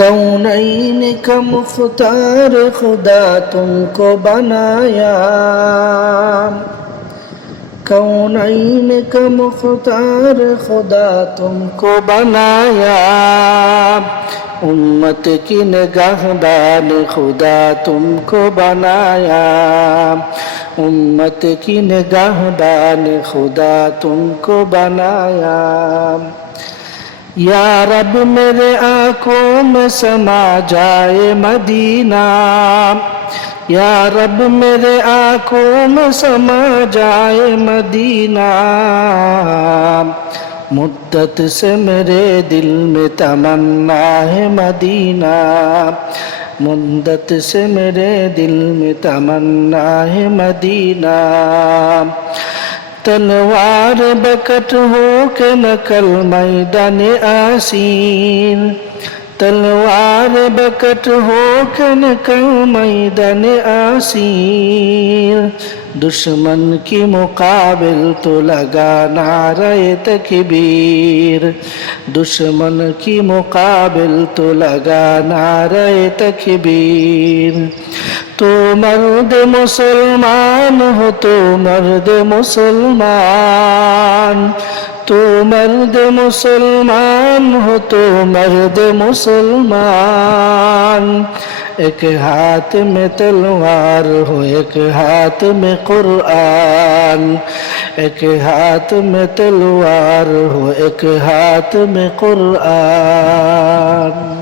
कौनैन का मुख्तार खुदा तुमको बनाया, कौनैन का मुख्तार खुदा तुमको बनाया। उम्मत की निगाहबान खुदा तुमको बनाया, उम्मत की निगाहबान खुदा तुमको बनाया। या रब मेरे आंखों में समा जाए मदीना, या रब मेरे आंखों में समा जाए मदीना। मुद्दत से मेरे दिल में तमन्ना है मदीना, मुद्दत से मेरे दिल में तमन्ना है मदीना। तलवार बकट हो के नकल मैदान आसीन, तलवार बकट हो के नकल मैदान आसीन। दुश्मन की मुकाबिल तो लगा नारे तकबीर, दुश्मन की मुकाबिल तो लगा नारे तकबीर। तो मर्द मुसलमान हो, तो मर्द मुसलमान, तो मर्द मुसलमान हो, तो मर्द मुसलमान। एक हाथ में तलवार हो, एक हाथ में कुरान, एक हाथ में तलवार हो, एक हाथ में कुरान।